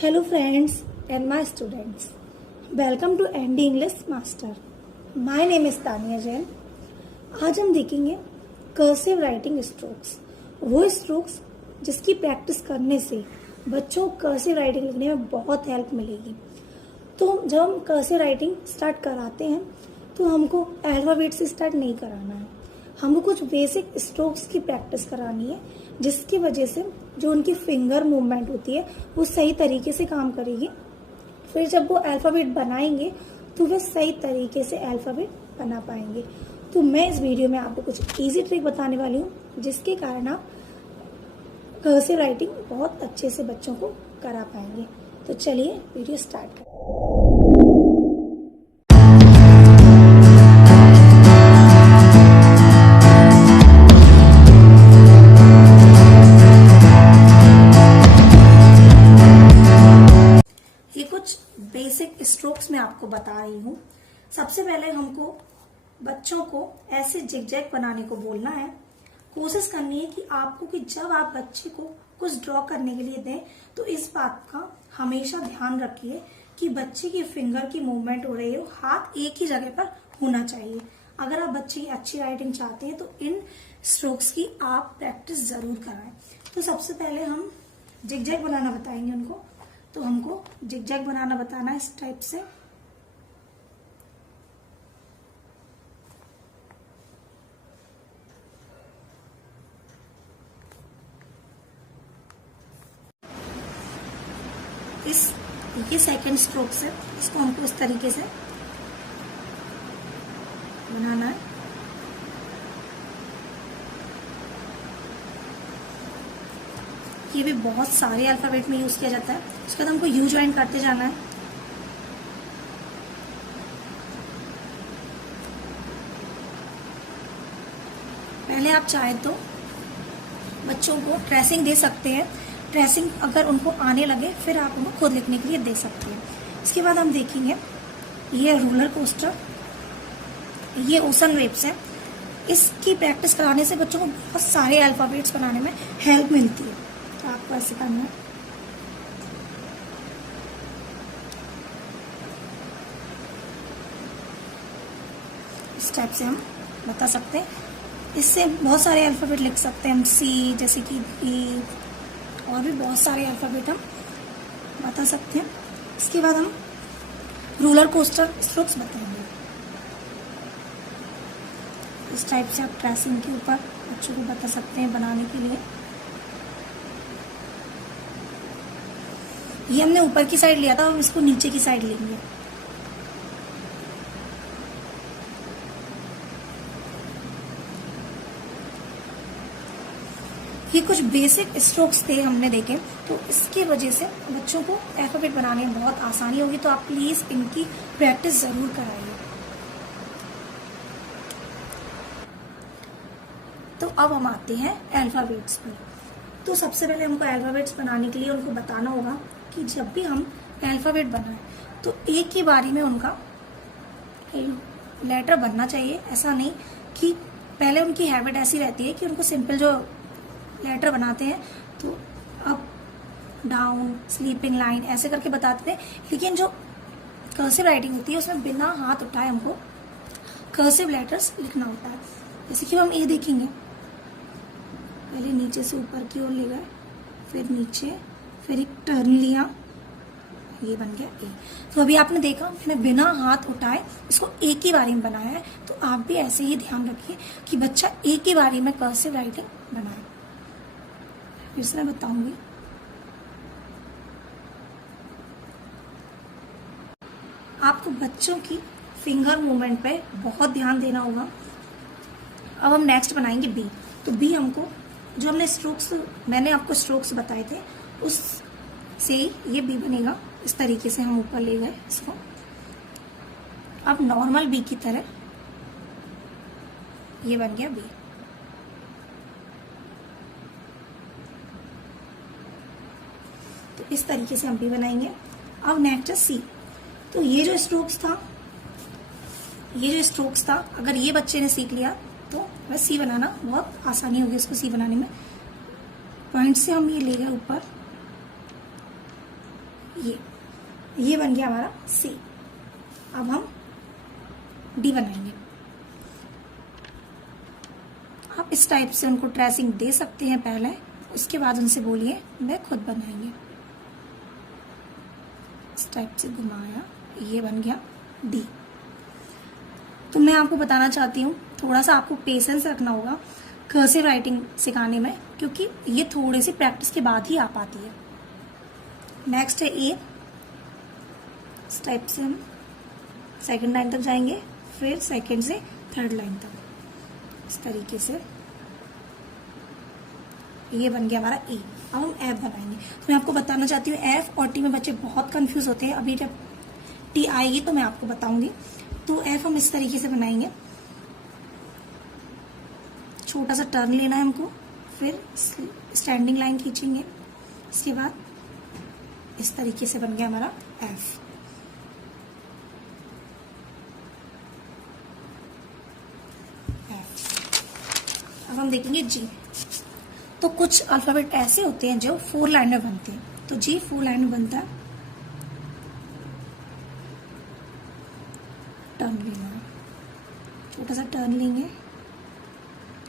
Hello friends and my students. Welcome to ND English Master. My name is Tania Jain. आज हम देखेंगे cursive writing strokes. वो strokes जिसकी practice करने से बच्चों को कर्सिव राइटिंग लिखने में बहुत हेल्प मिलेगी. तो जब हम कर्सिव राइटिंग स्टार्ट कराते हैं तो हमको अल्फाबेट से स्टार्ट नहीं कराना है. हमको कुछ बेसिक स्ट्रोक्स की प्रैक्टिस करानी है जिसकी वजह से जो उनकी फिंगर मूवमेंट होती है वो सही तरीके से काम करेगी. फिर जब वो अल्फ़ाबेट बनाएंगे तो वे सही तरीके से अल्फ़ाबेट बना पाएंगे. तो मैं इस वीडियो में आपको कुछ इजी ट्रिक बताने वाली हूँ जिसके कारण आप कर्सिव राइटिंग बहुत अच्छे से बच्चों को करा पाएंगे. तो चलिए वीडियो स्टार्ट करें. बेसिक स्ट्रोक्स में आपको बता रही हूँ. सबसे पहले हमको बच्चों को ऐसे जिगजैग बनाने को बोलना है. कोशिश करनी है कि आपको कि जब आप बच्चे को कुछ ड्रॉ करने के लिए दें तो इस बात का हमेशा ध्यान रखिए कि बच्चे की फिंगर की मूवमेंट हो रही हो, हाथ एक ही जगह पर होना चाहिए. अगर आप बच्चे की अच्छी राइटिंग चाहते हैं तो इन स्ट्रोक्स की आप प्रैक्टिस जरूर कराएं. तो सबसे पहले हम जिगजैग बनाना बताएंगे उनको. तो हमको जिगजैग बनाना बताना है इस टाइप से. ये सेकंड स्ट्रोक से इसको हमको इस तरीके से बनाना है. ये भी बहुत सारे अल्फाबेट में यूज किया जाता है. उसके बाद हमको यू ज्वाइन करते जाना है. पहले आप चाहे तो बच्चों को ट्रेसिंग दे सकते हैं. ट्रेसिंग अगर उनको आने लगे फिर आप उनको खुद लिखने के लिए दे सकते हैं. इसके बाद हम देखेंगे ये रोलर कोस्टर, ये ओशन वेव्स है. इसकी प्रैक्टिस कराने से बच्चों को बहुत सारे अल्फाबेट्स बनाने में हेल्प मिलती है. तो आपको ऐसे करना है. इस टाइप से हम बता सकते हैं. इससे बहुत सारे अल्फाबेट लिख सकते हैं हम. सी जैसे कि ई और भी बहुत सारे अल्फाबेट हम बता सकते हैं. इसके बाद हम रोलर कोस्टर स्ट्रोक्स बताएंगे. इस टाइप से आप ट्रेसिंग के ऊपर बच्चों को बता सकते हैं बनाने के लिए. ये हमने ऊपर की साइड लिया था, हम इसको नीचे की साइड लेंगे. ये कुछ बेसिक स्ट्रोक्स थे हमने देखे. तो इसकी वजह से बच्चों को अल्फाबेट बनाने में बहुत आसानी होगी. तो आप प्लीज इनकी प्रैक्टिस जरूर कराइए. तो अब हम आते हैं अल्फाबेट्स पर. तो सबसे पहले हमको अल्फाबेट्स बनाने के लिए उनको बताना होगा कि जब भी हम अल्फाबेट बनाएं तो एक ही बारी में उनका लेटर बनना चाहिए. ऐसा नहीं कि पहले उनकी हैबिट ऐसी रहती है कि उनको सिंपल जो लेटर बनाते हैं तो अप डाउन स्लीपिंग लाइन ऐसे करके बताते थे. लेकिन जो कर्सिव राइटिंग होती है उसमें बिना हाथ उठाए हमको कर्सिव लेटर्स लिखना होता है. जैसे कि हम ए देखेंगे, पहले नीचे से ऊपर की ओर ले गए, फिर नीचे, फिर एक टर्न लिया, ये बन गया ए. तो अभी आपने देखा मैंने बिना हाथ उठाए इसको एक ही बारी में बनाया है. तो आप भी ऐसे ही ध्यान रखिए कि बच्चा एक ही बारी में कर्सिव राइटिंग बनाए. फिर से मैं बताऊंगी. आपको बच्चों की फिंगर मूवमेंट पे बहुत ध्यान देना होगा. अब हम नेक्स्ट बनाएंगे बी. तो बी हमको जो हमने स्ट्रोक्स मैंने आपको स्ट्रोक्स बताए थे उस से ये बी बनेगा. इस तरीके से हम ऊपर ले गए इसको. अब नॉर्मल बी की तरह ये बन गया बी. तो इस तरीके से हम बी बनाएंगे. अब नेक्स्ट है सी. तो ये जो स्ट्रोक्स था अगर ये बच्चे ने सीख लिया तो वह सी बनाना बहुत आसानी होगी इसको सी बनाने में. पॉइंट से हम ये ले गए ऊपर, ये बन गया हमारा सी। अब हम डी बनाएंगे। आप इस टाइप से उनको ट्रेसिंग दे सकते हैं पहले, उसके बाद उनसे बोलिए मैं खुद बनाएंगे। इस टाइप से घुमाया, ये बन गया डी। तो मैं आपको बताना चाहती हूँ थोड़ा सा आपको पेशेंस रखना होगा कर्सिव राइटिंग सिखाने में, क्योंकि ये थोड़ी सी प्रैक्टिस के बाद ही आ पाती है। नेक्स्ट है ए। इस टाइप से हम सेकंड लाइन तक जाएंगे, फिर सेकंड से थर्ड लाइन तक इस तरीके से। ये बन गया हमारा ए। अब हम एफ बनाएंगे। तो मैं आपको बताना चाहती हूँ एफ और टी में बच्चे बहुत कंफ्यूज होते हैं। अभी जब टी आएगी तो मैं आपको बताऊंगी। तो एफ हम इस तरीके से बनाएंगे, छोटा सा टर्न लेना है हमको, फिर स्टैंडिंग लाइन खींचेंगे, इसके बाद इस तरीके से बन गया हमारा एफ। अब हम देखेंगे जी। तो कुछ अल्फाबेट ऐसे होते हैं जो 4 लाइन में बनते हैं। तो जी 4 लाइन में बनता है। टर्न लेना है, छोटा सा टर्न लेंगे,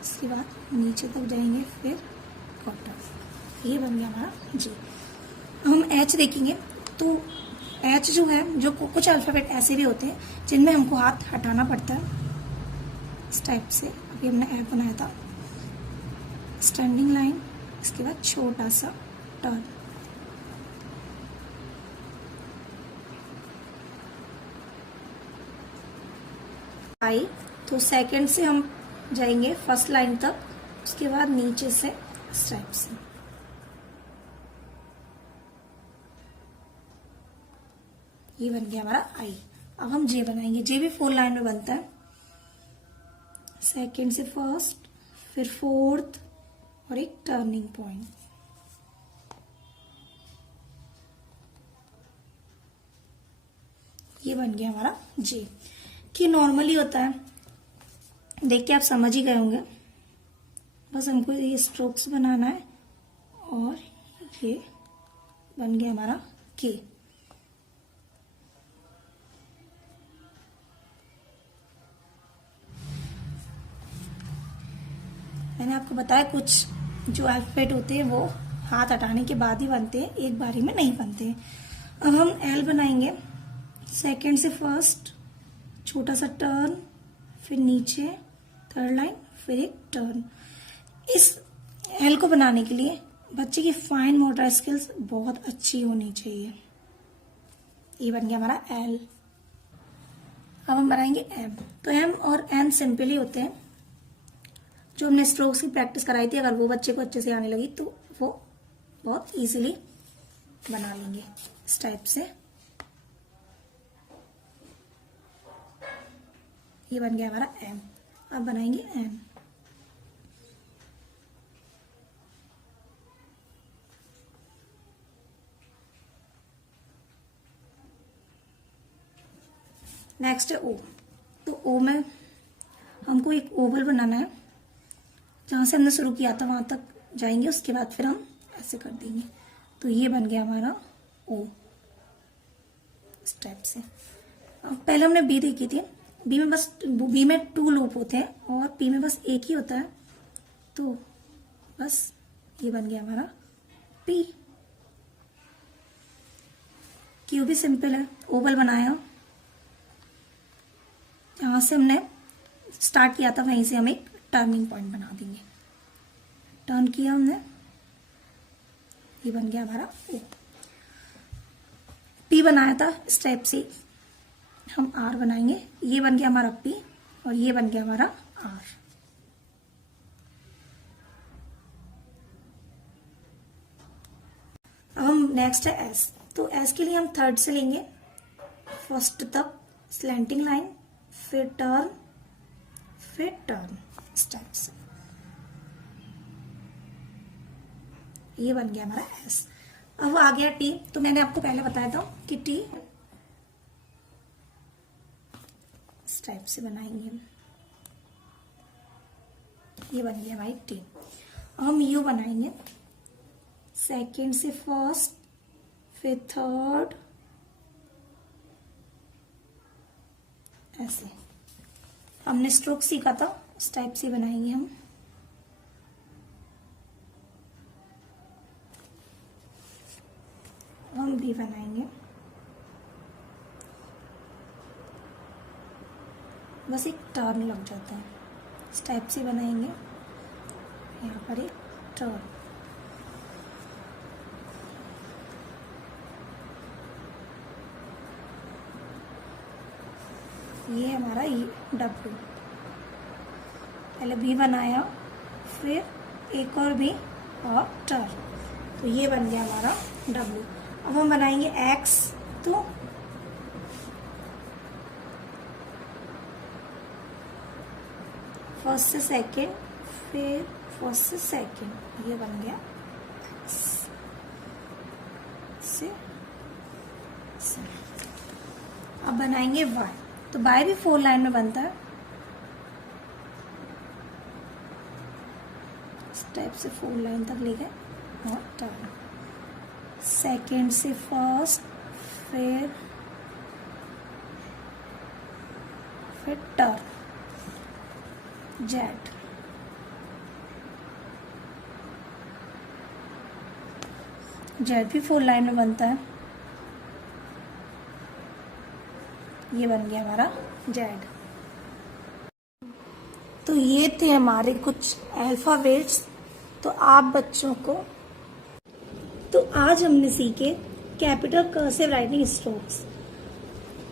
इसके बाद नीचे तक जाएंगे, फिर क्वार्टर। ये बन गया हमारा जी। हम एच देखेंगे। तो एच जो है, जो कुछ अल्फाबेट ऐसे भी होते हैं जिनमें हमको हाथ हटाना पड़ता है इस टाइप से। अभी हमने एफ बनाया था, स्टैंडिंग लाइन, इसके बाद छोटा सा टर्न। आई तो सेकंड से हम जाएंगे फर्स्ट लाइन तक, उसके बाद नीचे से इस टाइप से। ये बन गया हमारा आई। अब हम जे बनाएंगे। जे भी 4 लाइन में बनता है। सेकंड से फर्स्ट, फिर फोर्थ और एक टर्निंग पॉइंट। ये बन गया हमारा जे। कि नॉर्मली होता है, देख के आप समझ ही गए होंगे। बस हमको ये स्ट्रोक्स बनाना है और ये बन गया हमारा के। मैंने आपको बताया कुछ जो अल्फाबेट होते हैं वो हाथ हटाने के बाद ही बनते हैं, एक बारी में नहीं बनते हैं। अब हम एल बनाएंगे। सेकंड से फर्स्ट, छोटा सा टर्न, फिर नीचे थर्ड लाइन, फिर एक टर्न। इस एल को बनाने के लिए बच्चे की फाइन मोटर स्किल्स बहुत अच्छी होनी चाहिए। ये बन गया हमारा एल। अब हम बनाएंगे एम। तो एम और एन सिंपल ही होते हैं। जो हमने स्ट्रोक्स की प्रैक्टिस कराई थी, अगर वो बच्चे को अच्छे से आने लगी तो वो बहुत इजीली बना लेंगे इस टाइप से। ये बन गया हमारा एम। अब बनाएंगे एन। नेक्स्ट है ओ। तो ओ में हमको एक ओवल बनाना है। जहां से हमने शुरू किया था वहां तक जाएंगे, उसके बाद फिर हम ऐसे कर देंगे। तो ये बन गया हमारा ओ इस टाइप से। अब पहले हमने बी देखी थी। बी में 2 लूप होते हैं और पी में बस एक ही होता है। तो बस ये बन गया हमारा पी। क्यू भी सिंपल है, ओवल बनाया, जहां से हमने स्टार्ट किया था वहीं से हम एक टर्निंग पॉइंट बना देंगे। टर्न किया हमने, ये बन गया हमारा ओ। पी बनाया था इस टाइप से, हम आर बनाएंगे। ये बन गया हमारा पी और ये बन गया हमारा आर। अब हम नेक्स्ट है एस। तो एस के लिए हम थर्ड से लेंगे, फर्स्ट तक स्लैंटिंग लाइन, फिर टर्न, फिर टर्न इस टाइप से। ये बन गया हमारा एस। अब आ गया टी। तो मैंने आपको पहले बताया था कि टी इस टाइप से बनाएंगे। ये बन गया भाई टी। अब हम यू बनाएंगे। सेकंड से फर्स्ट, फिर थर्ड, ऐसे हमने स्ट्रोक सीखा था उस टाइप से बनाएंगे हम। हम भी बनाएंगे, बस एक टर्न लग जाता है, इस टाइप से बनाएंगे। यहाँ पर एक टर्न, ये हमारा डब्ल्यू, पहले भी बनाया, फिर एक और भी और टर्न, तो ये बन गया हमारा डब्ल्यू। अब हम बनाएंगे एक्स, तो फर्स्ट से सेकेंड, फिर फर्स्ट से सेकेंड, ये बन गया से। अब बनाएंगे वाई, तो वाई भी 4 लाइन में बनता है, इस टाइप से 4 लाइन तक ले गए और टर्न, सेकेंड से फर्स्ट, फिर टर्न, जेड, जेड भी 4 लाइन में बनता है, ये बन गया हमारा जेड। तो ये थे हमारे कुछ अल्फाबेट्स। तो आप बच्चों को, तो आज हमने सीखे कैपिटल कर्सिव राइटिंग स्ट्रोक्स।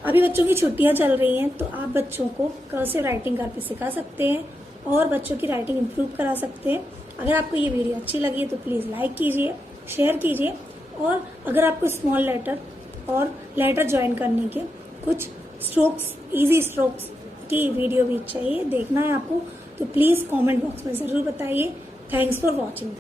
अभी बच्चों की छुट्टियां चल रही हैं, तो आप बच्चों को कर्सिव राइटिंग घर पे सिखा सकते हैं और बच्चों की राइटिंग इंप्रूव करा सकते हैं। अगर आपको ये वीडियो अच्छी लगी है तो प्लीज लाइक कीजिए, शेयर कीजिए, और अगर आपको स्मॉल लेटर और लेटर ज्वाइन करने के कुछ स्ट्रोक्स, इजी स्ट्रोक्स की वीडियो भी चाहिए, देखना है आपको, तो प्लीज कमेंट बॉक्स में जरूर बताइए। Thanks for watching.